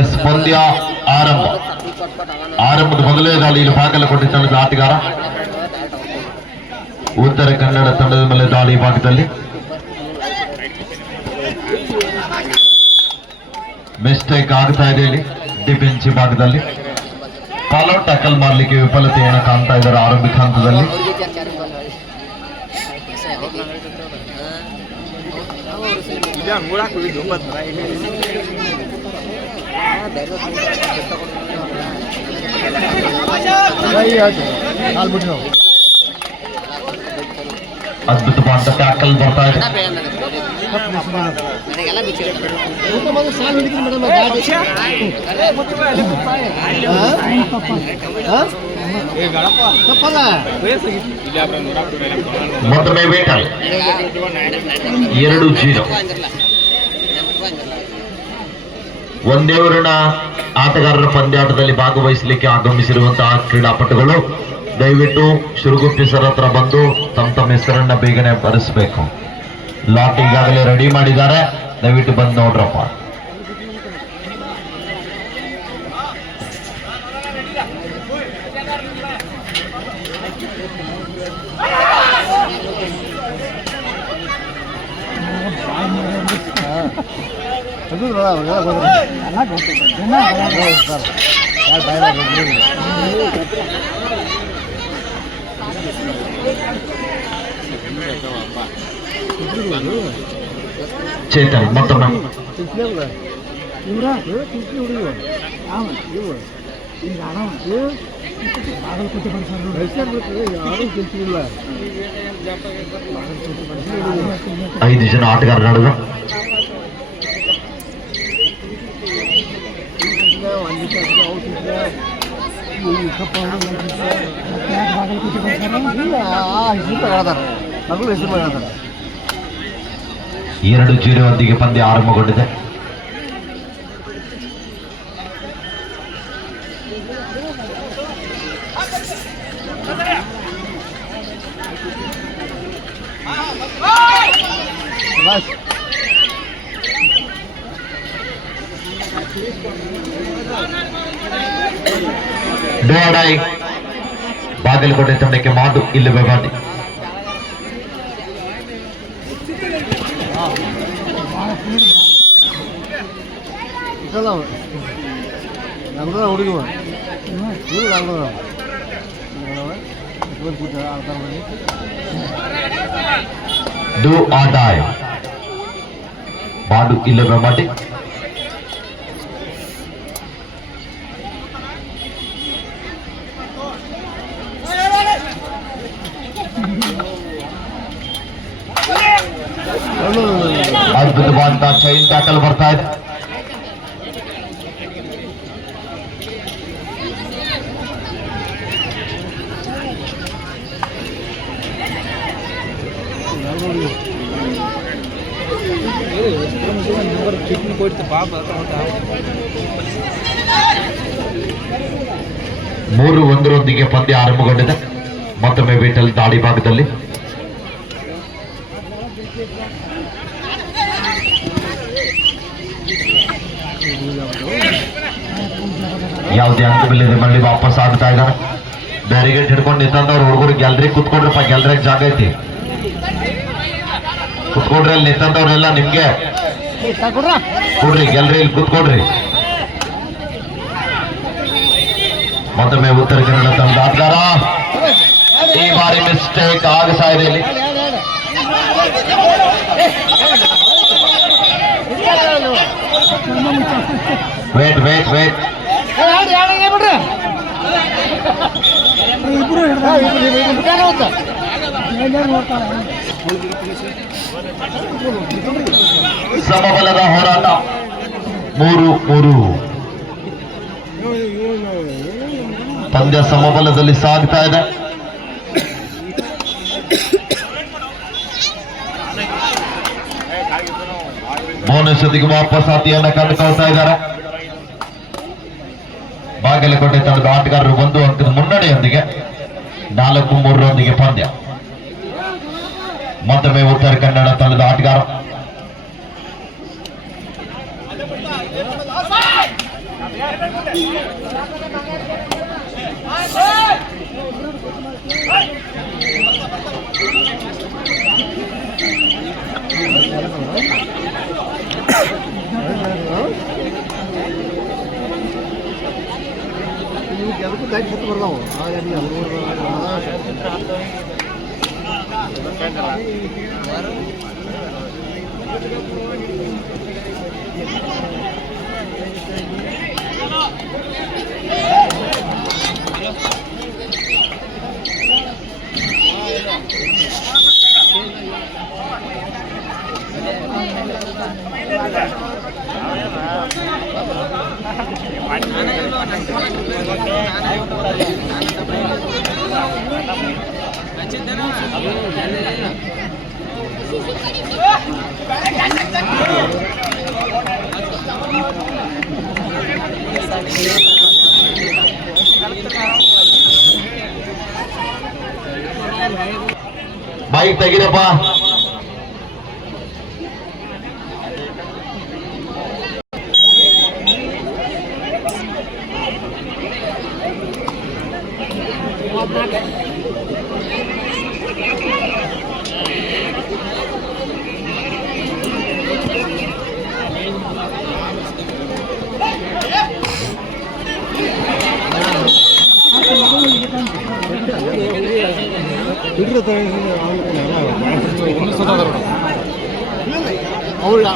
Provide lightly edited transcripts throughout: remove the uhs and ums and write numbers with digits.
S ಪಂದ್ಯ ಆರಂಭದ ಮೊದಲೇ ದಾಳಿಯಲ್ಲಿ ಬಾಗಲಕೋಟೆ ತಂಡದ ಆಟಗಾರ ಉತ್ತರ ಕನ್ನಡ ತಂಡದ ಮೇಲೆ ದಾಳಿ ಭಾಗದಲ್ಲಿ ಮಿಸ್ಟೇಕ್ ಆಗ್ತಾ ಇದೆ ಇಲ್ಲಿ ಡಿಫೆನ್ಸಿವ್ ಭಾಗದಲ್ಲಿ ಫಾಲೋ ಟ್ಯಾಕಲ್ ಮಾಡಲಿಕ್ಕೆ ವಿಫಲತೆಯನ್ನು ಕಾಣ್ತಾ ಇದ್ದಾರೆ ಆರಂಭಿಕ ಹಂತದಲ್ಲಿ. ಅದ್ಭುತವಾದ ಟ್ಯಾಕಲ್ ಬರ್ತಾ ಇದೆ. ಮೊದಲನೇ ವೇಟಲ್ 2-0. ಒಂದೇ ಊರಿನ ಆಟಗಾರರ ಪಂದ್ಯಾಟದಲ್ಲಿ ಭಾಗವಹಿಸಲಿಕ್ಕೆ ಆಗಮಿಸಿರುವಂತಹ ಕ್ರೀಡಾಪಟುಗಳು ದಯವಿಟ್ಟು ಶಿರುಗುಪ್ಪಿ ಸರ್ ಹತ್ರ ಬಂದು ತಮ್ಮ ಹೆಸರನ್ನ ಬೇಗನೆ ಬರೆಸಬೇಕು. ಲಾಟ್ ಈಗಾಗಲೇ ರೆಡಿ ಮಾಡಿದ್ದಾರೆ, ದಯವಿಟ್ಟು ಬಂದು ನೋಡ್ರಪ್ಪ. ಚೇತನ್ ಮತ್ತೊಮ್ಮೆ ಐದು ಜನ ಆಟಗಾರರ ನಡುವೆ ಎರಡು 0 ಪಂದ್ಯ ಆರಂಭಗೊಂಡಿದೆ. ಡೋಡಾಯಿ ಬಾಗಲಕೋಟೆ ತಂಡಕ್ಕೆ ಮಾಡು ಇಲ್ಲವೇ ಬಾಟಿ. ಡೂ ಆರ್ ಡೈ ಮಾಡು ಇಲ್ಲವೇ ಬಾಟಿ. ಅದ್ಭುತವಾದ ಚೈನ್ ಟ್ಯಾಕಲ್ ಬರ್ತಾ ಇದೆ. ಮೂರು 1 ಪಂದ್ಯ ಆರಂಭಗೊಂಡಿದೆ. ಮತ್ತೊಮ್ಮೆ ವೇಟಲ್ ದಾಳಿ ಭಾಗದಲ್ಲಿ ಯಾವುದೇ ಅಂಕವಿಲ್ಲದೆ ಮళ్ళీ ವಾಪಸ್ ಆಗ್ತಾ ಇದ್ದಾರೆ. ಬ್ಯಾರಿಗೇಡ್ ಹಿಡ್ಕೊಂಡು ನಿಂತಂದವ್ರು ಹುಡುಗರು ಗ್ಯಾಲರಿ ಕುತ್ಕೊಂಡ್ರಪ್ಪ, ಗ್ಯಾಲರಿಗ್ ಜಾಗ ಐತಿ, ಕುತ್ಕೊಂಡ್ರಿ. ಅಲ್ಲಿ ನಿಂತಂದವ್ರೆಲ್ಲ ನಿಮ್ಗೆ ಕೊಡ್ರಿ, ಗ್ಯಾಲರಿಯಲ್ಲಿ ಕುತ್ಕೊಡ್ರಿ. ಮತ್ತೊಮ್ಮೆ ಉತ್ತರ ಕನ್ನಡ ತಂಡ ಆಟಗಾರ ಈ ಬಾರಿ ಮಿಸ್ಟೇಕ್ ಆಗ್ತಾ ಇದೆ ಇಲ್ಲಿ. ವೇಟ್ ವೇಟ್ ವೇಟ್ ಸಮಬಲದ ಹೋರಾಟ 3-3 ಪಂದ್ಯ ಸಮಬಲದಲ್ಲಿ ಸಾಗ್ತಾ ಇದೆ. ಬೋನಸ್ ಜೊತೆಗೆ ವಾಪಸ್ ಆತಿಯನ್ನ ಕಂಡುಕೊಳ್ತಾ ಇದ್ದಾರೆ. ಬಾಗಲಕೋಟೆ ತಂಡದ ಆಟಗಾರರು 1 ಅಂಕದ ಮುನ್ನಡೆಯೊಂದಿಗೆ 4-3 ಪಂದ್ಯ. ಮತ್ತೊಮ್ಮೆ ಉತ್ತರ ಕನ್ನಡ ತಂಡದ ಆಟಗಾರ ಬೈಕ್ ತೆಗಿರಪ್ಪ.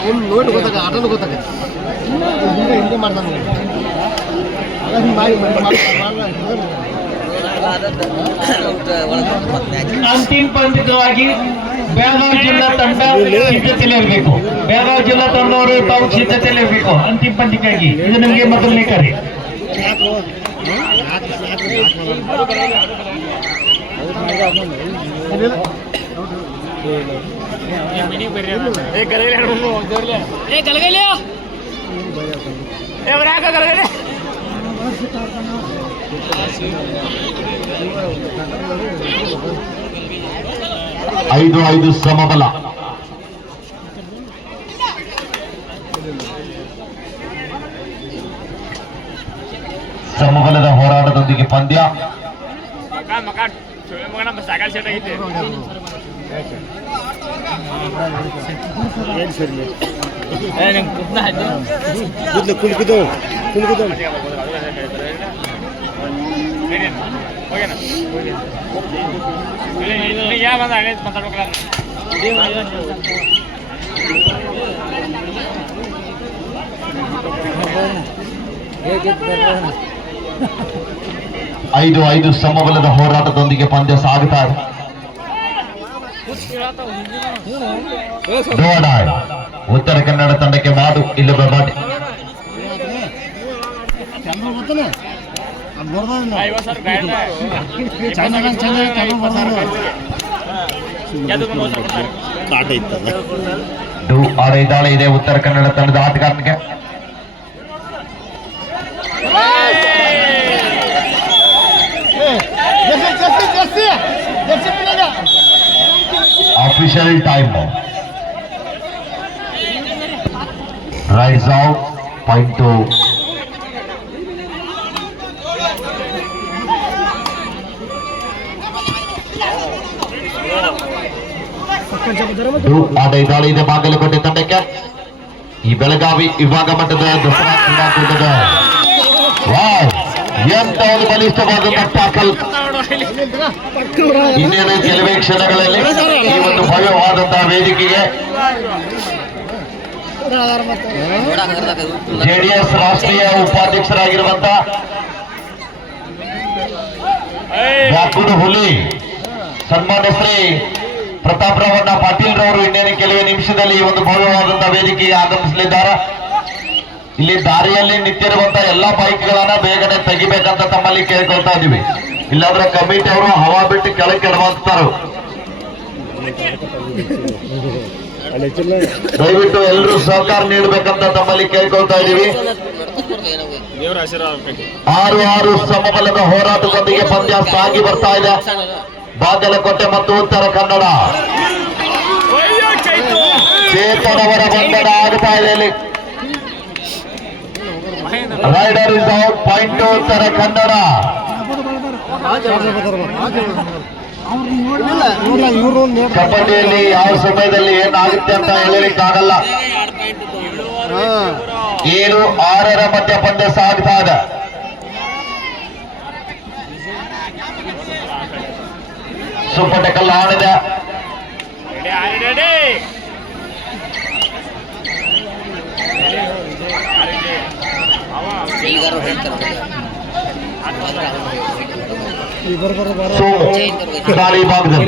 ಅವ್ನು ನೋಡಿ ಗೊತ್ತಾಗ ಆಟನೂ ಗೊತ್ತಾಗ ಹಿಂದೆ ಮಾಡ್ತಾನೆ. ಅಂತಿಮ ಪಂದ್ಯವಾಗಿ ಬೆಳಗಾವಿ ಜಿಲ್ಲಾ ತಂಡ ಸಿದ್ಧತೆಯಲ್ಲಿರಬೇಕು. ಬೆಳಗಾವಿ ಜಿಲ್ಲಾ ತಂಡದವರು ತಾವು ಸಿದ್ಧತೆಯಲ್ಲಿರಬೇಕು ಅಂತಿಮ ಪಂದ್ಯಕ್ಕಾಗಿ. ಇದು ನಿಮಗೆ ಮೊದಲನೇ ಕರೆ. ಐದು ಐದು ಸಮಬಲ. ಸಮಬಲದ ಹೋರಾಟದೊಂದಿಗೆ ಪಂದ್ಯ. ಐದು ಐದು ಸಮಬಲದ ಹೋರಾಟದೊಂದಿಗೆ ಪಂದ್ಯ ಸಾಗುತ್ತಾ ಇದೆ. ಉತ್ತರ ಕನ್ನಡ ತಂಡಕ್ಕೆ ಮಾಡು ಇಲ್ಲವೇ ಬಾಟಿ. ದಾಳಿ ಇದೆ ಉತ್ತರ ಕನ್ನಡ ತಂಡದ ಆಟಗಾರನಿಗೆ. Official time. Rise out. Point to ದಾಳಿ ಇದೆ ಬಾಗಲಕೋಟೆ ತಂಡಕ್ಕೆ. ಈ ಬೆಳಗಾವಿ ವಿಭಾಗ ಮಟ್ಟದ ದಸರಾ ಕ್ರೀಡಾಕೂಟದ ಎಂತ ಒಂದು ಬಲಿಷ್ಠವಾದ ಟ್ಯಾಕಲ್. ಇನ್ನೇನು ಕೆಲವೇ ಕ್ಷಣಗಳಲ್ಲಿ ಈ ಒಂದು ಭವ್ಯವಾದಂತಹ ವೇದಿಕೆಗೆ ಜೆಡಿಎಸ್ ರಾಷ್ಟ್ರೀಯ ಉಪಾಧ್ಯಕ್ಷರಾಗಿರುವಂತಹ ವ್ಯಾಕುಡ ಹುಲಿ ಸನ್ಮಾನ್ಯ ಶ್ರೀ ಪ್ರತಾಪರಾವಣ್ಣ ಪಾಟೀಲ್ ರವರು ಇನ್ನೇನು ಕೆಲವೇ ನಿಮಿಷದಲ್ಲಿ ಈ ಒಂದು ಭವ್ಯವಾದಂತಹ ವೇದಿಕೆಗೆ ಆಗಮಿಸಲಿದ್ದಾರೆ. ಇಲ್ಲಿ ದಾರಿಯಲ್ಲಿ ನಿಂತಿರುವಂತಹ ಎಲ್ಲಾ ಬೈಕ್ಗಳನ್ನ ಬೇಗನೆ ತೆಗಿಬೇಕಂತ ತಮ್ಮಲ್ಲಿ ಕೇಳ್ಕೊಳ್ತಾ ಇದೀವಿ. ಇಲ್ಲಾಂದ್ರೆ ಕಮಿಟಿ ಅವರು ಹವಾ ಬಿಟ್ಟು ಕೆಳಗೆ ಕೆಡವಂತಾರೆ. ದಯವಿಟ್ಟು ಎಲ್ಲರೂ ಸಹಕಾರ ನೀಡಬೇಕಂತ ತಮ್ಮಲ್ಲಿ ಕೇಳ್ಕೊಳ್ತಾ ಇದೀವಿ. 6-6 ಸಮಬಲದ ಹೋರಾಟದೊಂದಿಗೆ ಪಂದ್ಯ ಸಾಗಿ ಬರ್ತಾ ಇದೆ ಬಾಗಲಕೋಟೆ ಮತ್ತು ಉತ್ತರ ಕನ್ನಡ. ಪ್ರಯತ್ನದವರ ಬಂಧನ ಆಗ್ತಾ ಇದೆ ಇಲ್ಲಿ. Rider is out. Point Uttara Kannada. ಕಬಡ್ಡಿಯಲ್ಲಿ ಯಾವ ಸಮಯದಲ್ಲಿ ಏನಾಗುತ್ತೆ ಅಂತ ಹೇಳಲಿಕ್ಕಾಗಲ್ಲ. 7-6 ಮಧ್ಯ ಪಂದ್ಯ ಸಾಗ್ತಾ ಇದೆ. ಸೂಪರ್ ಟೆಕಲ್ ಆಡಿದೆ. ಗಾಳಿ ಭಾಗದಲ್ಲಿ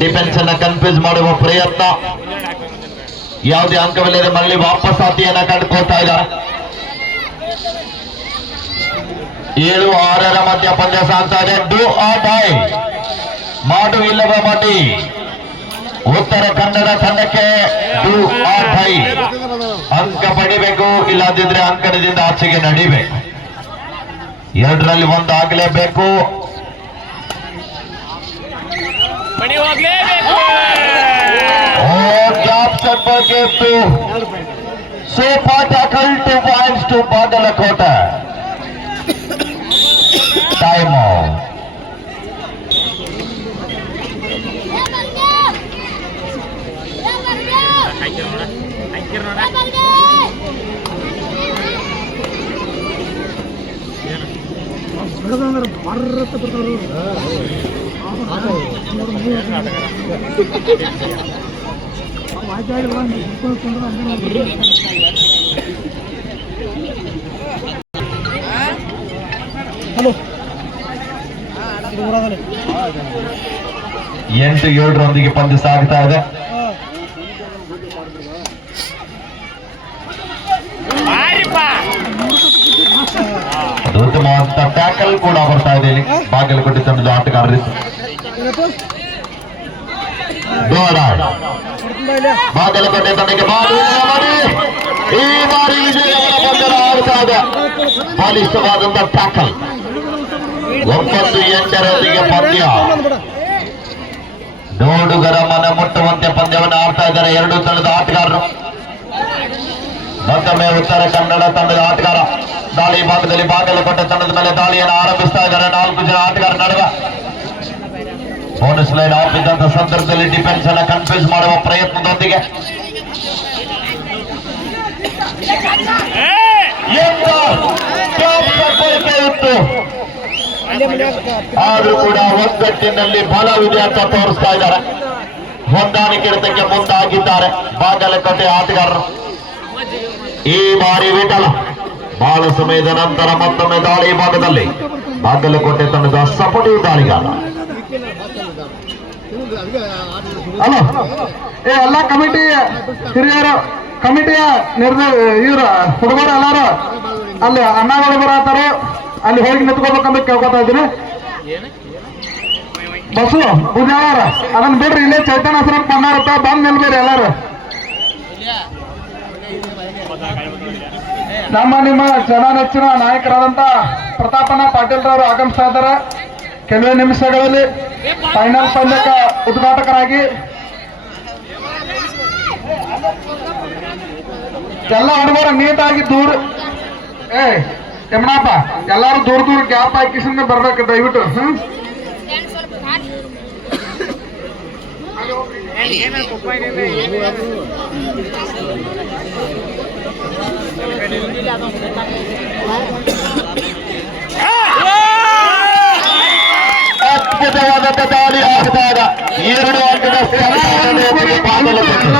ಡಿಫೆನ್ಸ್ ಅನ್ನ ಕನ್ಫ್ಯೂಸ್ ಮಾಡುವ ಪ್ರಯತ್ನ. ಯಾವುದೇ ಅಂಕವಿಲ್ಲದೆ ಮರಳಿ ವಾಪಸ್ ಆತಿಯನ್ನ ಕಂಡುಕೊಳ್ತಾ ಇದ್ದಾರೆ. 7-6 ಮಧ್ಯ ಪಂದ್ಯ ಸಾಗ್ತಾ ಇದೆ. ಡೂ ಆರ್ ಡೈ, ಮಾಡು ಇಲ್ಲವ ಮಾಡಿ. ಉತ್ತರ ಕನ್ನಡ ತಂಡಕ್ಕೆ ಡೂ ಆರ್ ಡೈ. ಅಂಕ ಪಡಿಬೇಕು, ಇಲ್ಲದಿದ್ರೆ ಅಂಕಣದಿಂದ ಆಚೆಗೆ ನಡಿಬೇಕು. 2ರಲ್ಲಿ 1 ಆಗಲೇಬೇಕು. Super tackle 2 points to Bagalkote. Time hello 8-7 ಪಂದ್ಯ ಸಾಗ್ತಾ ಇದೆ. ಉತ್ತಮವಾದ ಟ್ಯಾಕಲ್ ಕೂಡ ಬರ್ತಾ ಇದೆ ಇಲ್ಲಿ ಬಾಗಲಕೋಟೆ ತಂಡದ ಆಟಗಾರರಿಂದ. ಬಾಗಲಕೋಟೆ ತಂಡಕ್ಕೆ ಮಾಡಿ ಈ ಬಾರಿ ವಿಜಯನಗರ ಬಂಧನ ಆಡ್ತಾ ಇದೆ. ಬಲಿಷ್ಠವಾದಂತ ಟ್ಯಾಕಲ್. 9-8 ಪಂದ್ಯ. ನೋಡುಗರ ಮನ ಮುಟ್ಟುವಂತೆ ಪಂದ್ಯವನ್ನು ಆಡ್ತಾ ಇದ್ದಾರೆ ಎರಡೂ ತಂಡದ ಆಟಗಾರರು. ಮತ್ತೊಮ್ಮೆ ಉತ್ತರ ಕನ್ನಡ ತಂಡದ ಆಟಗಾರ ದಾಳಿ ಭಾಗದಲ್ಲಿ ಬಾಗಲಕೋಟೆ ತಂಡದ ಮೇಲೆ ದಾಳಿಯನ್ನು ಆರಂಭಿಸ್ತಾ ಇದ್ದಾರೆ. 4 ಜನ ಆಟಗಾರ ನಡುವೆ ಬೋನಸ್ ಲೈನ್ ಆಫ್ ಇದ್ದಂತ ಸಂದರ್ಭದಲ್ಲಿ ಡಿಫೆನ್ಸ್ ಅನ್ನ ಕನ್ಫ್ಯೂಸ್ ಮಾಡುವ ಪ್ರಯತ್ನದೊಂದಿಗೆ ಇತ್ತು. ಆದ್ರೂ ಕೂಡ ಒಗ್ಗಟ್ಟಿನಲ್ಲಿ ಬಲವಿದೆ ಅಂತ ತೋರಿಸ್ತಾ ಇದ್ದಾರೆ. ಹೊಂದಾಣಿಕೆ ಇಡತಕ್ಕೆ ಮುಂದಾಗಿದ್ದಾರೆ ಬಾಗಲಕೋಟೆ ಆಟಗಾರರು. ಈ ಬಾರಿ ವಿಠಲ ಬಹಳ ಸಮಯದ ನಂತರ ಮತ್ತೊಮ್ಮೆ ದಾಳಿ ಭಾಗದಲ್ಲಿ ಬಾಗಲಕೋಟೆ ತಂಡದ ಸಪೋಟಿ ದಾಳಿಗಾರ. ಹಲೋ, ಎಲ್ಲ ಕಮಿಟಿ ಹಿರಿಯರು, ಕಮಿಟಿಯ ಇವ್ರು ಹುಡುಗರು ಎಲ್ಲಾರು ಅಲ್ಲಿ ಅನ್ನಗಳು ಬರತ್ತಾರ, ಅಲ್ಲಿ ಹೋಗಿ ನಿಂತ್ಕೋಬೇಕಂತ ಕೇಳ್ಕೊತಾ ಇದ್ದೀನಿ. ಬಸ್ಸು ಬುಜಾರ ಅದನ್ನ ಬಿಡ್ರಿ, ಇಲ್ಲೇ ಚೈತನ್ಯ ಹಸ್ರ ಬಂದಾರತ್ತ, ಬಂದ್ ನಿಲ್ಬೇರಿ ಎಲ್ಲಾರು. ನಿಮ್ಮ ಜನ ನೆಚ್ಚಿನ ನಾಯಕರಾದಂತ ಪ್ರತಾಪಣ್ಣ ಪಾಟೀಲ್ ರವರು ಆಗಮಿಸ್ತಾ ಇದ್ದಾರೆ. ಕೆಲವೇ ನಿಮಿಷಗಳಲ್ಲಿ ಫೈನಲ್ ಪಂದ್ಯಕ ಉದ್ಘಾಟಕರಾಗಿ ಎಲ್ಲ ಹುಡುಗರು ನೀಟಾಗಿ ದೂರ ಯಮನಪ್ಪ ಎಲ್ಲಾರು ದೂರ ದೂರ ಗ್ಯಾಪ್ ಹಾಕಿ ಸುಮ್ಮನೆ ಬರ್ಬೇಕು ದಯವಿಟ್ಟು. ಅದ್ಭುತವಾದಂತ ದಾಳಿ ಆಗ್ತಾಗ 2 ಅಂಕದ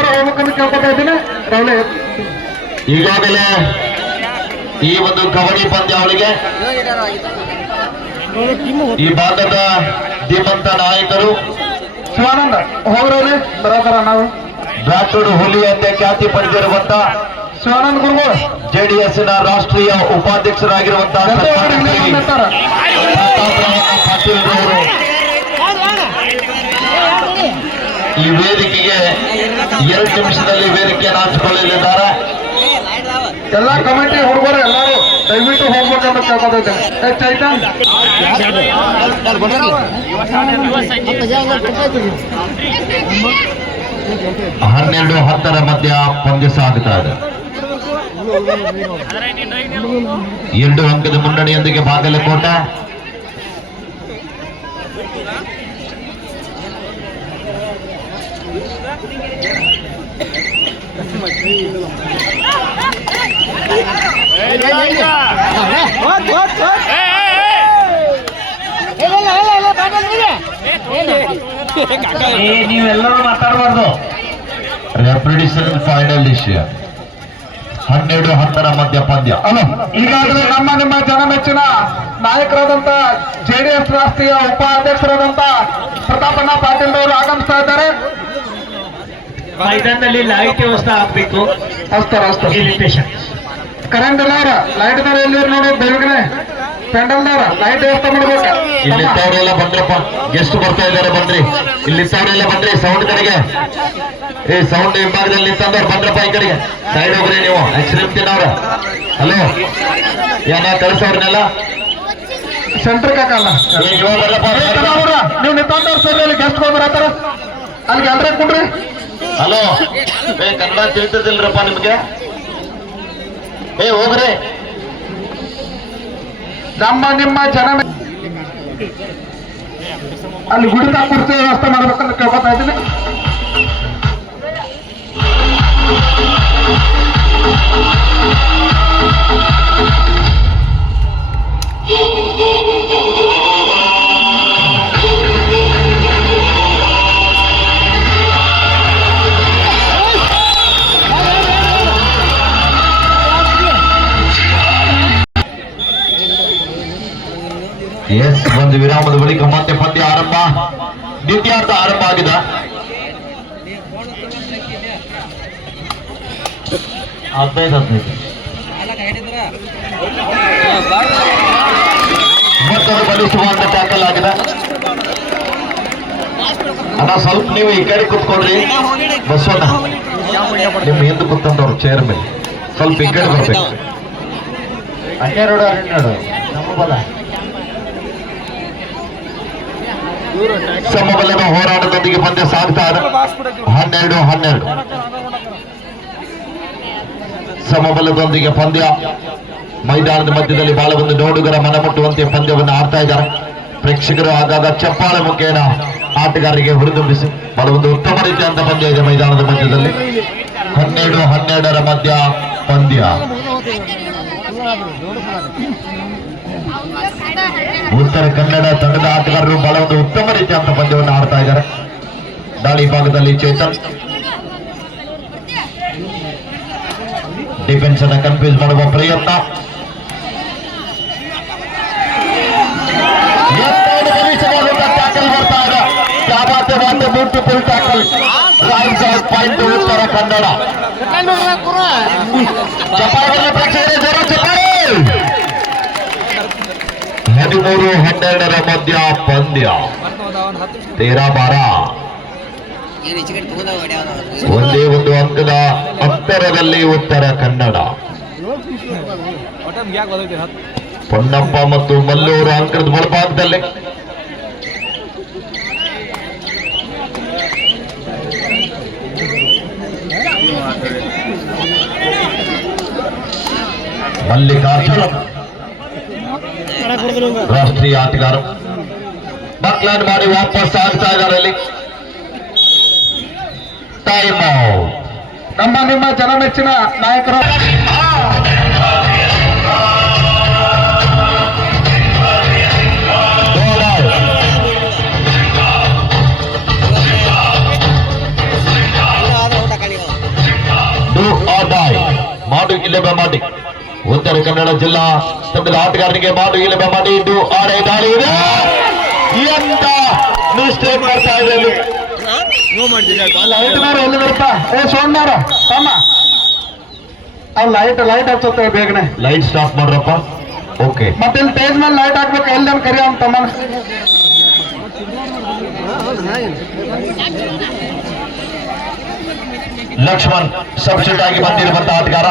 ಹೋಗ್ಬೇಕಂತ ಕೇಳ್ಕೊತಾ ಇದ್ದೀನಿ. ಈಗಾಗಲೇ ಈ ಒಂದು ಕಬಡ್ಡಿ ಪಂದ್ಯಾವಳಿಗೆ ಈ ಭಾಗದ ಧೀಮಂತ ನಾಯಕರು ಶಿವಾನಂದ ಹೋಗ್ರಿ ಬರೋದರ ನಾವು ಬ್ಯಾಟೂರು ಹುಲಿ ಅಂತ ಖ್ಯಾತಿ ಪಡೆದಿರುವಂತ ಶಿವಾನಂದ ಗುರುಗಳು ಜೆಡಿಎಸ್ನ ರಾಷ್ಟ್ರೀಯ ಉಪಾಧ್ಯಕ್ಷರಾಗಿರುವಂತಹ ಪಾಟೀಲ್ ರವರು ಈ ವೇದಿಕೆಗೆ 2 ನಿಮಿಷದಲ್ಲಿ ವೇದಿಕೆಯನ್ನು ಹಂಚಿಕೊಳ್ಳಲಿದ್ದಾರೆ. ಎಲ್ಲ ಕಮಿಟಿ ಹುಡುಗರು ಎಲ್ಲರೂ ದಯವಿಟ್ಟು ಹೋಗ್ಬೇಕಂತ ಕೇಳ್ಕೊತೈತೆ. ಚೈತನ್ ಹನ್ನೆರಡು ಹತ್ತರ ಮಧ್ಯ ಪಂದ್ಯ ಸಾಗುತ್ತಾ ಇದೆ. 2 ಅಂಕದ ಮುನ್ನಡೆಯೊಂದಿಗೆ ಬಾಗಲಕೋಟೆ ನೀವೆಲ್ಲರೂ ಮಾತಾಡಬಾರ್ದು. ರೆಪ್ರಿಡಿಷನ್ ಫೈನಲ್ ಡಿಸಿಷನ್ 12 ಹತ್ತರ ಮಧ್ಯ ಪಂದ್ಯ. ಈಗಾಗಲೇ ನಿಮ್ಮ ಜನ ಮೆಚ್ಚಿನ ನಾಯಕರಾದಂತ JDS ರಾಷ್ಟ್ರೀಯ ಉಪಾಧ್ಯಕ್ಷರಾದಂತ ಪ್ರತಾಪಣ್ಣ ಪಾಟೀಲ್ ಅವರು ಆಗಮಿಸ್ತಾ ಇದ್ದಾರೆ. ಮೈದಾನದಲ್ಲಿ ಲೈಟ್ ವ್ಯವಸ್ಥೆ ಆಗ್ಬೇಕು. ಹಚ್ತಾರೆ ಕರೆಂಟ್ ಇಲ್ಲವ್ರ ಲೈಟ್ ದಾರ ಎಲ್ಲಿ ನೋಡಿ ಬೆಳಗ್ಗೆ ಪೆಂಡಲ್ದವ್ರ ಲೈಟ್ ವ್ಯವಸ್ಥೆ ಮಾಡ್ಬೇಕು. ಇಲ್ಲಿದ್ದವರೆಲ್ಲ ಬಂದ್ರಪ್ಪ, ಗೆಸ್ಟ್ ಬರ್ತಾ ಇದ್ದಾರೆ, ಬನ್ರಿ. ಇಲ್ಲಿದ್ದವರೆಲ್ಲ ಬನ್ರಿ ಸೌಂಡ್ ಕಡೆಗೆ. ಈ ಸೌಂಡ್ ಹಿಂಭಾಗದಲ್ಲಿ ನಿಂತಂದವ್ರು ಬಂದ್ರಪ್ಪ ಈ ಕಡೆಗೆ. ಸೈಡ್ ಹೋಗ್ರಿ ನೀವು, ಐಸ್ಕ್ರೀಮ್ ತಿನ್ನವ್ರ. ಹಲೋ, ಏನ ಕಳ್ಸವ್ರನ್ನೆಲ್ಲ ಸೆಂಟರ್ ಕಾಕಲ್ಲ ನೀವು ನಿಂತವ್ರ ಸರಿ ಅಲ್ಲಿ ಗೆಸ್ಟ್ ಹೋಗ್ಬರತ್ತಾರ ಅಲ್ಲಿಗೆ ಎಲ್ರ ಕುಂಡ್ರಿ. ಹಲೋ, ಕನ್ನಡ ತಿಳಿತದಿಲ್ರಪ್ಪ ನಿಮ್ಗೆ? ಹೋಗ್ರಿ. ನಿಮ್ಮ ಜನ ಅಲ್ಲಿ ಗುಡಿತ ಕುರ್ಚಿ ವ್ಯವಸ್ಥೆ ಮಾಡ್ಬೇಕಂತ ಕೇಳ್ಕೊತಾ ಇದ್ದೀನಿ. ಎಸ್, ಒಂದು ವಿರಾಮದ ಬಳಿಕ ಮತ್ತೆ ಪಂದ್ಯ ಆರಂಭ. ದ್ವಿತೀಯಾರ್ಧ ಆರಂಭ ಆಗಿದೆ. ಮತ್ತೊಂದು ಬಲಿಸುವಂತ ಟ್ಯಾಕಲ್ ಆಗಿದೆ. ಅಣ್ಣ ಸ್ವಲ್ಪ ನೀವು ಈ ಕಡೆ ಕುತ್ಕೊಳ್ರಿ. ಬಸವಣ್ಣ ನಿಮ್ ಹಿಂದೆ ಕುತ್ಕೊಂಡವ್ರು ಚೇರ್ ಮೇಲೆ ಸ್ವಲ್ಪ ಈ ಕಡೆ ಬರ್ಬೇಕು. 12 ಸಮಬಲದ ಹೋರಾಟದೊಂದಿಗೆ ಪಂದ್ಯ ಸಾಗ್ತಾ ಇದೆ. 12 ಸಮಬಲದೊಂದಿಗೆ ಪಂದ್ಯ. ಮೈದಾನದ ಮಧ್ಯದಲ್ಲಿ ಬಹಳ ಒಂದು ನೋಡುಗರ ಮನಮುಟ್ಟುವಂತೆ ಪಂದ್ಯವನ್ನು ಆಡ್ತಾ ಇದ್ದಾರೆ. ಪ್ರೇಕ್ಷಕರು ಆಗಾಗ ಚಪ್ಪಾಳೆ ಮುಖೇನ ಆಟಗಾರರಿಗೆ ಹುರಿದುಂಬಿಸಿ ಬಹಳ ಒಂದು ಉತ್ತಮ ರೀತಿಯಾದ ಪಂದ್ಯ ಇದೆ ಮೈದಾನದ ಮಧ್ಯದಲ್ಲಿ. 12 ಮಧ್ಯ ಪಂದ್ಯ. ಉತ್ತರ ಕನ್ನಡ ತಂಡದ ಆಟಗಾರರು ಬಹಳ ಒಂದು ಉತ್ತಮ ರೀತಿಯಾದ ಪಂದ್ಯವನ್ನು ಆಡ್ತಾ ಇದ್ದಾರೆ. ದಾಳಿ ಭಾಗದಲ್ಲಿ ಚೇತನ್ ಡಿಫೆನ್ಸ್ ಅನ್ನ ಕನ್ಫ್ಯೂಸ್ ಮಾಡುವ ಪ್ರಯತ್ನ. ಟ್ಯಾಕಲ್ ಬರ್ತಾ ಇದೆ. Beautiful tackle. Point Uttara Kannada. ಚಪ್ಪಾಳೆ ಪ್ರೇಕ್ಷಕರೇ, ಜೋರ ಚಪ್ಪಾಳೆ. 13-12 ಮಧ್ಯ ಪಂದ್ಯ. 13-12 ಒಂದೇ ಒಂದು ಅಂಕದ ಅಂತರದಲ್ಲಿ ಉತ್ತರ ಕನ್ನಡ. ಪೊನ್ನಪ್ಪ ಮತ್ತು ಮಲ್ಲೂರು ಅಂಕದ ಬಲಭಾಗದಲ್ಲಿ. ಮಲ್ಲಿಕಾರ್ಜುನ ರಾಷ್ಟ್ರೀಯ ಆಟಗಾರ ಬಕ್ಲಾನ್ ಮಾಡಿ ವಾಪಸ್ ಆಗ್ತಾ ಇದ್ದಾರೆ. ಅಲ್ಲಿ ಟೈಮ್ ಔಟ್. ನಿಮ್ಮ ಜನ ಮೆಚ್ಚಿನ ನಾಯಕರು ಮಾಡು ಇಲ್ಲಬೆ ಮಾಡಿ. ಉತ್ತರ ಕನ್ನಡ ಜಿಲ್ಲಾ ತಂಡದ ಆಟಗಾರನಿಗೆ ಮಾಡು ಇಲ್ಲಬೆ ಮಾಡಿ ಇಂದು ಆಡೈ ದಾಳಿ ಇದೆ. ಎಂತ ಮಿಸ್ಟೇಕ್ ಮಾಡ್ತಾ ಇದೆ ಅಲ್ಲಿ. ಲೈಟ್ ಮೇಲೆ ಎಲ್ಲಿ ಬರ್ತಾ ಸೋಣ್ಣಾರ ತಮ್ಮ ಲೈಟ್ ಹಚ್ಚುತ್ತೆ ಬೇಗನೆ. Light stop ಮಾಡ್ರಪ್ಪ. ಓಕೆ, ಮತ್ತೆ ಇಲ್ಲಿ ಟೇಜ್ ಮೇಲೆ ಲೈಟ್ ಹಾಕ್ಬೇಕು. ಎಲ್ಲಿ ಕರಿ ಅಂತ ತಮ್ಮ ಲಕ್ಷ್ಮಣ್ ಸಬ್ಸ್ಟಿಟ್ಯೂಟ್ ಆಗಿ ಬಂದಿರುವಂತಹ ಆಟಗಾರ.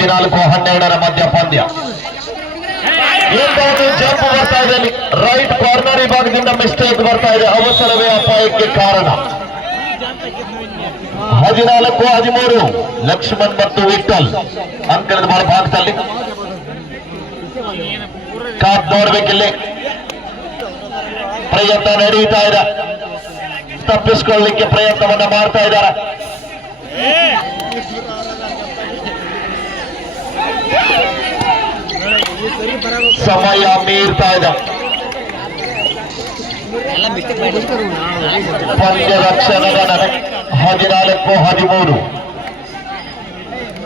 14-12 ಮಧ್ಯ ಪಂದ್ಯ. ಒಂದು ಜಂಪ್ ಬರ್ತಾ ಇದೆ, ರೈಟ್ ಕಾರ್ನರ್ ವಿಭಾಗದಿಂದ ಮಿಸ್ಟೇಕ್ ಬರ್ತಾ ಇದೆ, ಅವಸರವೇ ಅಪಾಯಕ್ಕೆ ಕಾರಣ. 14-13 ಲಕ್ಷ್ಮಣ್ ಮತ್ತು ವಿಠಲ್ ಅಂಕಣದ ಬಹಳ ಭಾಗದಲ್ಲಿ ಕಾಪ್ ನೋಡ್ಬೇಕಿಲ್ಲಿ. ಪ್ರಯತ್ನ ನಡೀತಾ ಇದೆ, ತಪ್ಪಿಸಿಕೊಳ್ಳಲಿಕ್ಕೆ ಪ್ರಯತ್ನವನ್ನ ಮಾಡ್ತಾ ಇದ್ದಾರೆ. ಸಮಯ ಮೀರ್ತಾ ಇದೆ. ಪಂದ್ಯದ ಕ್ಷಣದ 14-13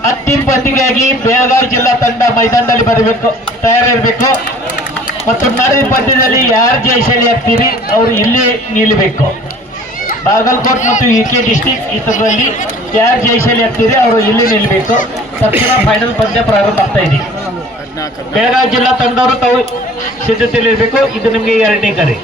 ಅಂತಿಮ ಪಂದ್ಯಕ್ಕಾಗಿ ಬೆಳಗಾವಿ ಜಿಲ್ಲಾ ತಂಡ ಮೈದಾನದಲ್ಲಿ ಬರಬೇಕು, ತಯಾರಿರಬೇಕು. ಮತ್ತು ನಾಳಿನ ಪಂದ್ಯದಲ್ಲಿ ಯಾರು ಜಯಶಾಲಿ ಆಗ್ತೀರಿ ಅವರು ಇಲ್ಲಿ ನಿಲ್ಲಬೇಕು. ಬಾಗಲಕೋಟ್ ಮತ್ತು ಕೆ ಡಿಸ್ಟಿಕ್ ಇದರಲ್ಲಿ ಯಾರು ಜಯಶಾಲಿ ಆಗ್ತೀರಿ ಅವರು ಇಲ್ಲಿ ನಿಲ್ಲಬೇಕು. ತಕ್ಷಣ ಫೈನಲ್ ಪಂದ್ಯ ಪ್ರಾರಂಭ ಆಗ್ತಾ ಇದೆ. ಬೆಳಗಾವಿ ಜಿಲ್ಲಾ ತಂಡವರು ತಾವು ಸಿದ್ಧತೆಯಲ್ಲಿರಬೇಕು. ಇದು ನಿಮಗೆ 2ನೇ ಕರೆ.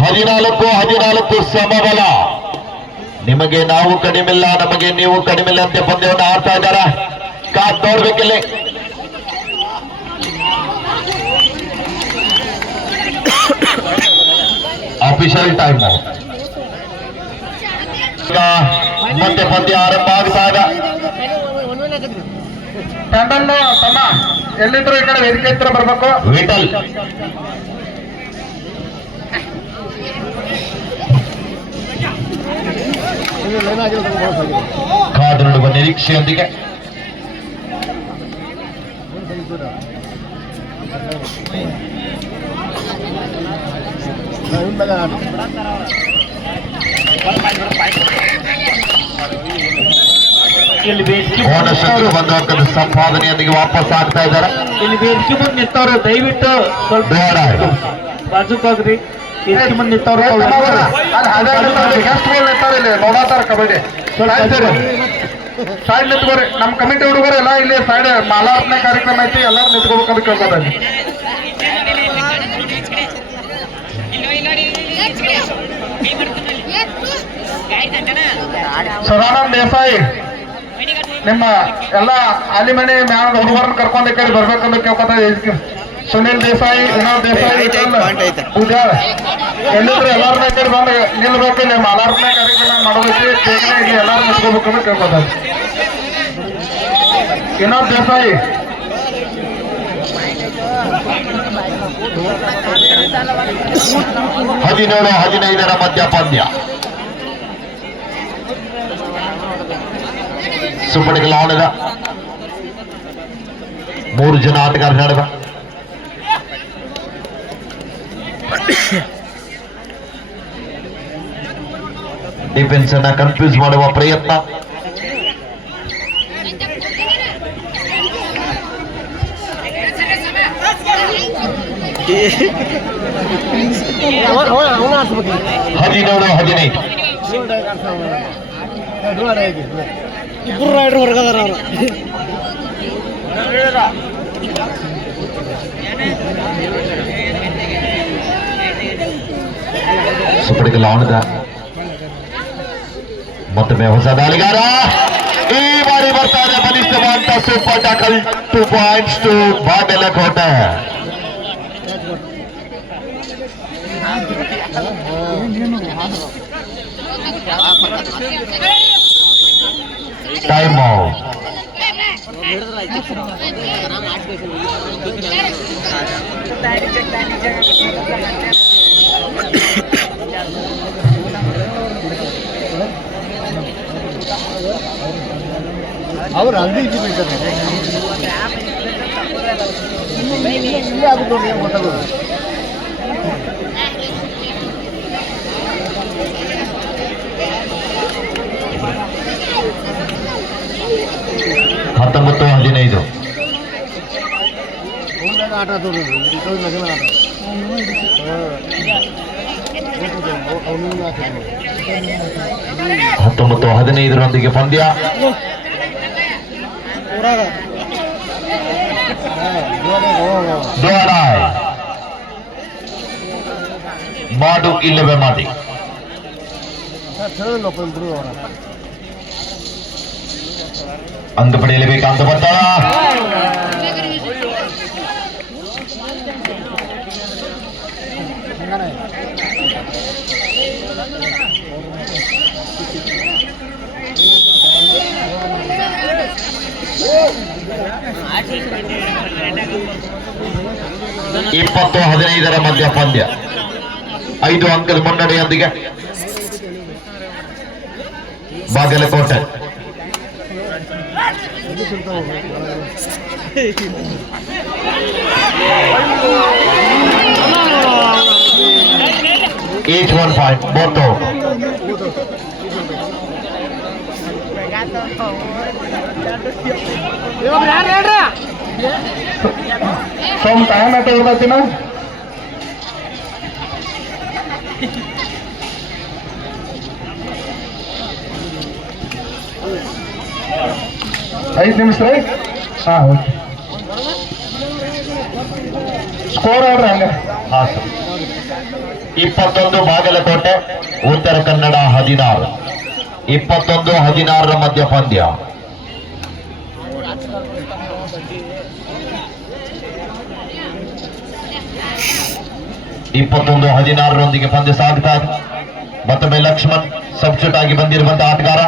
ಹದಿನಾಲ್ಕು ಸಮಬಲ. ನಿಮಗೆ ನಾವು ಕಡಿಮಿಲ್ಲ, ನಮಗೆ ನೀವು ಕಡಿಮಿಲ್ಲ ಅಂತ ಪಂದ್ಯವನ್ನು ಆಡ್ತಾ ಇದ್ದಾರೆ. ಕಾಪ್ ನೋಡ್ಬೇಕಿಲ್ಲಿ. Official time. ಮತ್ತೆ ಪಂದ್ಯ ಆರಂಭ ಆಗ್ತಾ ಇದೆ. ಟಂಡನ್ ತಮ್ಮ ಎಲ್ಲಿದ್ರು ಈ ಕಡೆ ವೇದಿಕೆ ಹತ್ರ ಬರ್ಬೇಕು. ವಿಠಲ್ ಕಾದು ನೋಡುವ ನಿರೀಕ್ಷೆಯೊಂದಿಗೆ ಇಲ್ಲಿ ವೇದಿಕೆ ಓನಶರು ಒಂದು ಅಂಕದ ಸಂಪಾದನೆಯೊಂದಿಗೆ ವಾಪಸ್ ಆಗ್ತಾ ಇದ್ದಾರೆ. ಇಲ್ಲಿ ವೇದಿಕೆ ಮುಂದೆ ನಿಂತವ್ರು ದಯವಿಟ್ಟು ಸ್ವಲ್ಪ ಬಾಜುಕ್ ಹೋಗ್ರಿ. ವೇದಿಕೆ ಮುಂದೆ ನಿಂತವ್ರು ಗೆಸ್ಟ್ ಇಲ್ಲಿ ನೋಡಾತಾರ ಕಬಡ್ಡಿ. ಸೈಡ್ ನಿಂತ್ಕೋರಿ. ನಮ್ಮ ಕಮಿಟಿ ಹುಡುಗರು ಎಲ್ಲ ಇಲ್ಲಿ ಸೈಡ್ ಮಾಲಾರ್ಪಣೆ ಕಾರ್ಯಕ್ರಮ ಐತಿ, ಎಲ್ಲರೂ ನಿಂತ್ಕೋಬೇಕಂತ ಕೇಳ್ಬೋದಲ್ಲಿ. ಸದಾನಂದ ದೇಸಾಯಿ ನಿಮ್ಮ ಎಲ್ಲ ಆಲಿಮಣಿ ಮ್ಯಾಲ ಹುಡುಗರನ್ನ ಕರ್ಕೊಂಡು ಈ ಕಡೆ ಬರ್ಬೇಕಂತ ಕೇಳ್ಕೊತ. ಸುನಿಲ್ ದೇಸಾಯಿ, ವಿನೋದ್ ದೇಸಾಯಿ, ಪೂಜಾರ್ ಎಲ್ಲಿದ್ರು ಎಲ್ಲಾರನ್ನ ಈ ಕಡೆ ಬಂದು ನಿಲ್ಬೇಕು. ಇಲ್ಲಿ ಮಾಲಾರ್ಪಣೆ ಕಾರ್ಯಕ್ರಮ ಮಾಡೋದಕ್ಕೆ ಬೇಗನೆ ಇಲ್ಲಿ ಎಲ್ಲಾರು ನಿಂತ್ಕೋಬೇಕಂತ ಕೇಳ್ಕೊತ. ವಿನೋದ್ ದೇಸಾಯಿ, 17-15 ಮಧ್ಯ ಪಂದ್ಯ. ಸುಬ್ಬಡಿಗೆ ಆಡಿದ 3 ಜನ ಆಟಗಾರರು ಆಡಿದ. ಡಿಫೆನ್ಸ್ ಅನ್ನ ಕನ್ಫ್ಯೂಸ್ ಮಾಡುವ ಪ್ರಯತ್ನ. ಹದಿನೇಳು 15 ಇಬ್ಬರು ರೈಡರ್ ಹೊರಗದಾರ ಅವರು. ಸುಪ್ಪಡಿಗೆ ಆಡಿದ ಮತ್ತೊಮ್ಮೆ ಹೊಸ ದಾಳಿಗಾರ. ಈ ಬಾರಿ ಬರ್ತಾರೆ ಬಲಿಷ್ಠವಾದ super tackle. 2 points to Bagalkote. Time out. ಅವ್ರು ಅಲ್ಲಿ ಇಲ್ಲೇ ಆಗುತ್ತೆ ನೋಡಿ, ಏನು ಗೊತ್ತಾಗೋದು. ಹತ್ತೊಂಬತ್ತು 15 ಆಟ ಆಡೋದು ಆಟ. 19-15 ಪಂದ್ಯ. ಮಾಡು ಇಲ್ಲವೇ ಮಾಡಿ. ಹೇಳಲ್ಲಪ್ಪ ಇಬ್ರು ಅವರ ಅಂಕ ಪಡೆಯಲೇಬೇಕಂತ ಬರ್ತಾ 20-15 ಮಧ್ಯ ಪಂದ್ಯ 5 ಅಂಕದ ಮುನ್ನಡೆಯೊಂದಿಗೆ Bagalkot. Each 1 point, both out. Some time ಆಟ ಇರ್ಬೇಕಿನ 5 ನಿಮಿಷ ರೀ. ಹಾಂ ಓಕೆ. ಸ್ಕೋರ್ ಆಡ್ರಿ ಹಂಗೆ. ಹಾಂ ಸರ್. 21 ಬಾಗಲಕೋಟೆ, ಉತ್ತರ ಕನ್ನಡ 16. 21-16 ಮಧ್ಯ ಪಂದ್ಯ. ಇಪ್ಪತ್ತೊಂದು 16 ಪಂದ್ಯ ಸಾಗ್ತಾ ಇದೆ. ಮತ್ತೊಮ್ಮೆ ಲಕ್ಷ್ಮಣ್ ಸಬ್ಸ್ಟಿಟ್ಯೂಟ್ ಆಗಿ ಬಂದಿರುವಂತಹ ಆಟಗಾರ.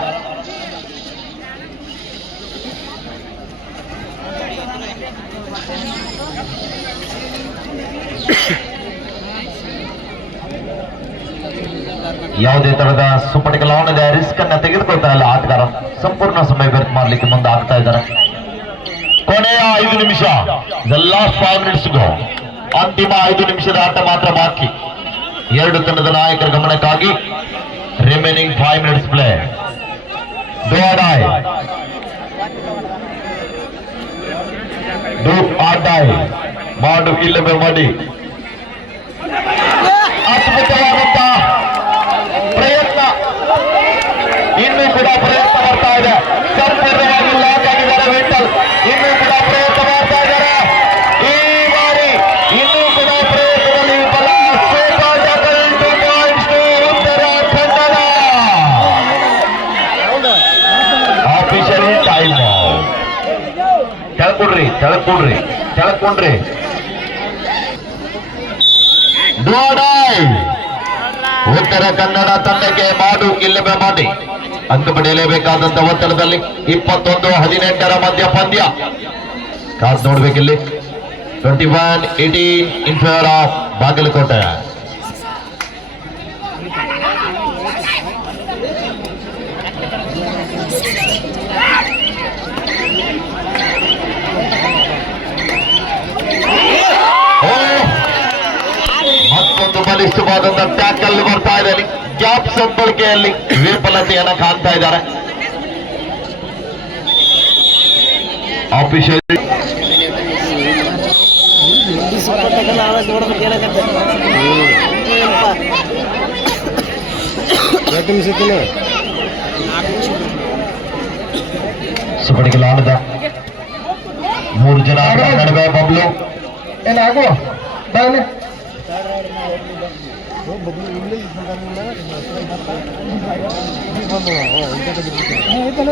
ಯಾವುದೇ ತರಹದ ಸುಪ್ಪಟಿಗೆ ಲಾವಣದ ರಿಸ್ಕ್ ಅನ್ನ ತೆಗೆದುಕೊಳ್ತಾರಲ್ಲ ಆಟಗಾರ, ಸಂಪೂರ್ಣ ಸಮಯ ವ್ಯರ್ಥ ಮಾಡ್ಲಿಕ್ಕೆ ಮುಂದೆ ಆಗ್ತಾ ಇದ್ದಾರೆ. ಕೊನೆಯ 5 ನಿಮಿಷ, ದ ಲಾಸ್ಟ್ 5 ಮಿನಿಟ್ಸ್ ಗೋ. ಅಂತಿಮ 5 ನಿಮಿಷದ ಆಟ ಮಾತ್ರ ಬಾಕಿ. 2 ತಂಡದ ನಾಯಕರ ಗಮನಕ್ಕಾಗಿ remaining 5 minutes play. Do or die, ಮಾಡು ಇಲ್ಲವೇ ಮಾಡಿ. ಅದ್ಭುತವಾದಂತ ಪ್ರಯತ್ನ, ಇನ್ನೂ ಕೂಡ ಪ್ರಯತ್ನ ಬರ್ತಾ ಇದೆ. ಸಂಪೂರ್ಣವಾಗಿ ಲಾಕ್ ಆಗಿದ್ದಾರೆ ವಿಠಲ್. ಇನ್ನೂ ಕೂಡ ಪ್ರಯತ್ನ ಮಾಡ್ತಾ ಇದ್ದಾರೆ. ಈ ಬಾರಿ ಇನ್ನೂ ಕೂಡ ಪ್ರಯತ್ನದಲ್ಲಿ ವಿಫಲ. Super double 2 points Uttara Kannada. Official time. ಕೆಳಕೊಂಡ್ರಿ Uttara Kannada ತಂಡಕ್ಕೆ ಮಾಡು ಇಲ್ಲವೇ ಮಾಡಿ ಅಂಕ ಪಡೆಯಲೇಬೇಕಾದಂತ ಒತ್ತಡದಲ್ಲಿ 21-18 ಮಧ್ಯ ಪಂದ್ಯ. ಕಾದ್ ನೋಡ್ಬೇಕಿಲ್ಲಿ. 21-18 ಇನ್ ಫೇವರ್ ಆಫ್ ಬಾಗಲಕೋಟೆ. ಮತ್ತೊಂದು ಬಲಿಷ್ಠವಾದಂತ ಟ್ಯಾಕಲ್ ಬರ್ತಾ ಇದೆ. ಗ್ಯಾಪ್ ಸದ್ಬಳಕೆಯಲ್ಲಿ ವಿಫಲತೆಯನ್ನು ಕಾಣ್ತಾ ಇದ್ದಾರೆ. ಆಫೀಷಿಯಲ್ ಸುಪಡಿಗೆ ಆಡದ 3 ಜನ ನಡುವೆ ಬಬ್ಲು ಏನಾಗೋ ಬರಲಿ.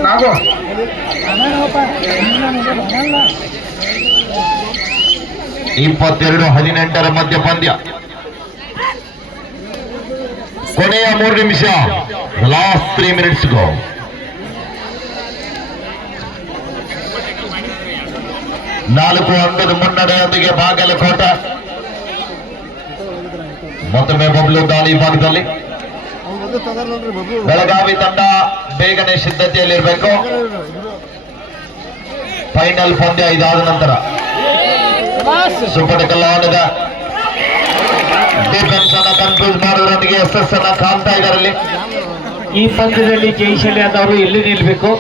ನಾಗೋ 22-18 ಮಧ್ಯ ಪಂದ್ಯ. ಕೊನೆಯ 3 ನಿಮಿಷ, ಲಾಸ್ಟ್ 3 ಮಿನಿಟ್ಸ್ ಗೋ. ನಾಲ್ಕು ಅಂಕದ ಮುನ್ನಡೆಯೊಂದಿಗೆ ಬಾಗಲಕೋಟೆ. ಮತ್ತೊಮ್ಮೆ ಬಬ್ಲು ದಾಳಿ ಭಾಗದಲ್ಲಿ. ಬೆಳಗಾವಿ ತಂಡ ಬೇಗನೆ ಸಿದ್ಧತೆಯಲ್ಲಿರಬೇಕು. ಫೈನಲ್ ಪಂದ್ಯ ಇದಾದ ನಂತರ ಸುಪಟಕಲ್ಲಾಣದ ಡಿಫೆನ್ಸ್ ಅನ್ನ ಕನ್ಫ್ಯೂಸ್ ಮಾಡೋದ್ರೊಂದಿಗೆ ಎಸ್ ಅನ್ನ ಕಾಣ್ತಾ ಇದ್ದಾರಲ್ಲಿ. ಈ ಪಂದ್ಯದಲ್ಲಿ ಜಯಶಾಲಿ ಆದವರು ಎಲ್ಲಿ ನಿಲ್ಬೇಕು?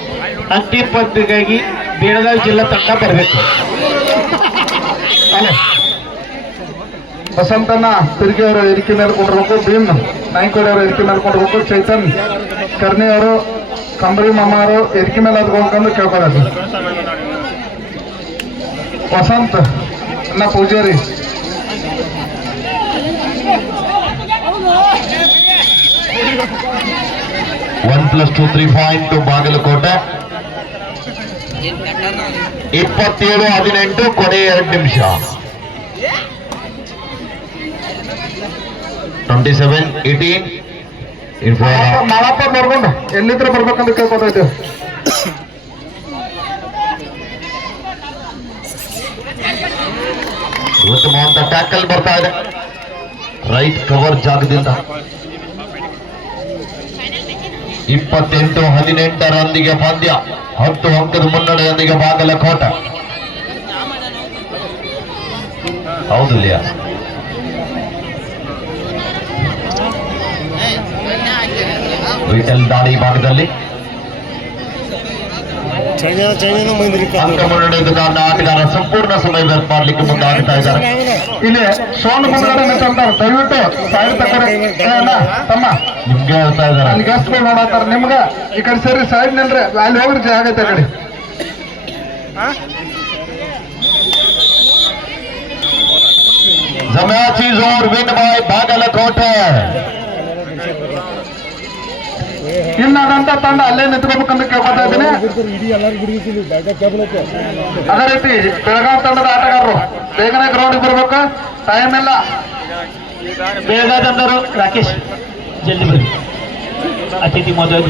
ಅಂತಿಮ ಪಂದ್ಯಕ್ಕಾಗಿ ಬೆಳಗಾವಿ ಜಿಲ್ಲಾ ತಂಡ ಬರಬೇಕು. ವಸಂತನ ತಿರುಗಿ ಅವರು ಎರಿಕೆ ಮೇಲೆ ಕೊಂಡಿರ್ಬೇಕು. ಭೀಮ್ ನಾಯ್ಕೋಡಿ ಅವರು ಎರಿಕೆ ಮೇಲೆ ಕೊಂಡಿರ್ಬೇಕು. ಚೈತನ್ ಕರ್ಣಿ ಅವರು, ಕಂಬರಿ ಮಾಮ ಅವರು ಎರಿಕೆ ಮೇಲೆ ಅದ್ಕೊಂಡು ಕೇಳ್ಕೊಳ್ಳೋದು. ವಸಂತ್ ಅನ್ನ ಪೂಜಾರಿ 1+2 3 ಪಾಯಿಂಟ್ ಬಾಗಲಕೋಟೆ. 27-18 ಕೊನೆ 2 ನಿಮಿಷ. 27-18 ನಾಳಪ್ಪ ನೋಡ್ಕೊಂಡು ಎಲ್ಲಿದ್ರೆ ಬರ್ಬೇಕಂತ ಕೇಳ್ಕೊತಾ ಉತ್ತಮವಾದ ಟ್ಯಾಕಲ್ ಬರ್ತಾ ಇದೆ ರೈಟ್ ಕವರ್ ಜಾಗದಿಂದ. 28-18 ಪಂದ್ಯ, 10 ಅಂಕದ ಮುನ್ನಡೆಯೊಂದಿಗೆ ಬಾಗಲಕೋಟೆ. ಹೌದು ಲಿಯಾ, ವಿಠಲ್ ದಾಳಿ ಭಾಗದಲ್ಲಿ ಚೈನಾ ಮಂದಿರ ಅಂಕ ಮುನ್ನಡೆದ ಕಾರಣ ಆಟಗಾರ ಸಂಪೂರ್ಣ ಸಮಯ ವ್ಯರ್ಥ ಮಾಡ್ಲಿಕ್ಕೆ ಮುಂದಾಗ್ತಾ ಇದ್ದಾರೆ. ಇಲ್ಲಿ ಸೋನು ಮುಂದ್ಗಡೆ ನಿಂತಾರ, ದಯವಿಟ್ಟು ಸೈಡ್ ತಗೋರಿ. ತಮ್ಮ ನಿಮ್ಗೆ ಹೇಳ್ತಾ ಇದಾರೆ ಅಲ್ಲಿ ಗೆಸ್ಟ್ಗಳು ನೋಡತ್ತಾರ, ನಿಮ್ಗ ಈ ಕಡೆ ಸೇರಿ ಸೈಡ್ ನಿಲ್ರಿ, ಅಲ್ಲಿ ಹೋಗ್ರಿ ಜಾಗ ಐತೆ ಆ ಕಡೆ. जमाची जोर विन बाय बागलकोटे. ಇನ್ನಾದಂತ ತಂಡ ಅಲ್ಲೇ ನಿಂತ್ಕೋಬೇಕಂತ ಕೇಳ್ಕೊತಾ ಇದ್ದೀನಿ. ಇಡೀ ಎಲ್ಲರಿಗೂ ಬಿಡಿಸಿಲ್ಲ ಕೇಬಲಕ್ಕೆ. ಅದೇ ರೀತಿ ಬೆಳಗಾವಿ ತಂಡದ ಆಟಗಾರರು ಬೇಗನೆ ಗ್ರೌಂಡ್ ಬರ್ಬೇಕು, ಟೈಮ್ ಇಲ್ಲ. ಬೇಗ ತಂದರು ರಾಕೇಶ್, ಜಲ್ದಿ ಬನ್ನಿ. ಅತಿಥಿ ಮದುವೆ